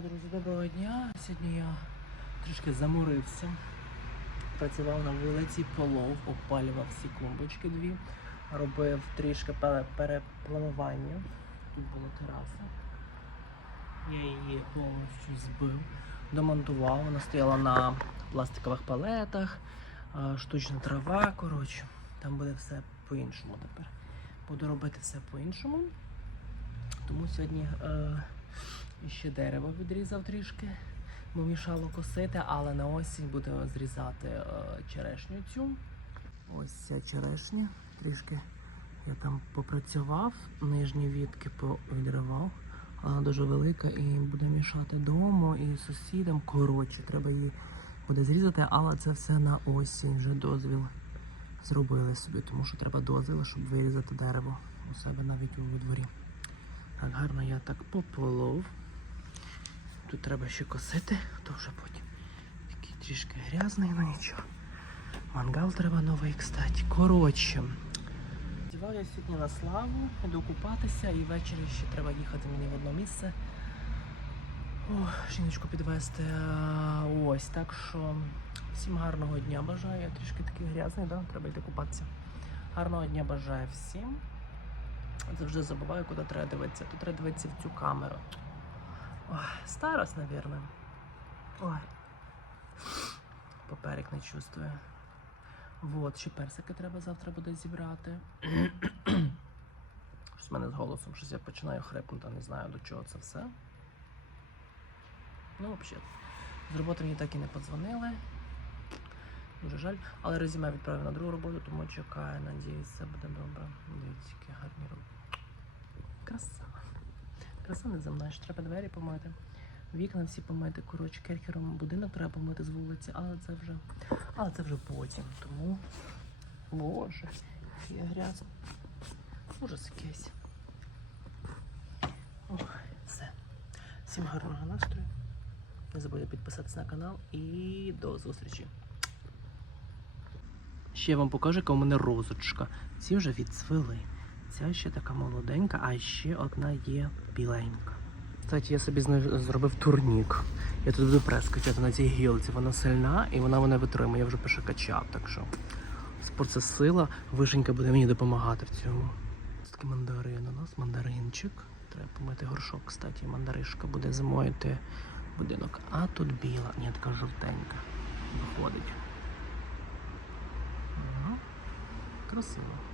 друзі, доброго дня. Сьогодні я трішки заморився. Працював на вулиці, полов, опалював всі клумбочки дві, робив трішки перепланування. Тут була тераса. Я її повністю збив, домонтував. Вона стояла на пластикових палетах, штучна трава. Коротше, там буде все по-іншому тепер. Буду робити все по-іншому. Тому сьогодні е, ще дерево відрізав трішки, бо мішало косити, але на осінь будемо зрізати е, черешню цю. Ось ця черешня. Трішки я там попрацював, нижні вітки повідривав. Вона дуже велика і буде мішати дому і сусідам. Коротше, треба її буде зрізати, але це все на осінь вже дозвіл зробили собі, тому що треба дозвіл, щоб вирізати дерево у себе навіть у дворі. Так, гарно я так пополов. Тут треба ще косити, то вже потім. Такий трішки грязний, ну нічого. Мангал треба новий, кстати. Коротше. Дівав я сьогодні на славу, іду купатися і ввечері ще треба їхати мені в одне місце. Жіночку підвести. А, Ось, так що всім гарного дня бажаю. Я трішки такий грязний, да? треба йти купатися. Гарного дня бажаю всім. Завжди забуваю, куди треба дивитися. Тут треба дивитися в цю камеру. Старость, напевно. Ой. Поперек не чувствую. Вот, ще персики треба завтра буде зібрати. Щось мене з голосом, щось я починаю хрипнути, не знаю до чого це все. Ну, взагалі. З роботи мені так і не подзвонили. Дуже жаль. Але резюме відправив на другу роботу, тому чекаю, надіюсь, все буде добре. Дивіться, які гарні роботи. Краса. Краса за мною, що треба двері помити. Вікна всі помити, коротше, керхером будинок треба помити з вулиці, але це вже. Але це вже потім. Тому. Боже, я грязно. Ужас якийсь. Ох, все. Всім гарного настрою. Не забудьте підписатися на канал і до зустрічі. Ще я вам покажу, яка у мене розочка. Ці вже відцвели. Ця ще така молоденька, а ще одна є біленька. Кстати, я собі зробив турнік. Я тут буду прес качати на цій гілці. Вона сильна і вона мене витримує. Я вже пише качав, так що спорт це сила. Вишенька буде мені допомагати в цьому. Ось такий мандарин у нас, мандаринчик. Треба помити горшок, кстати, мандаришка буде зимоїти будинок. А тут біла, ні, така жовтенька. Виходить. Красиво.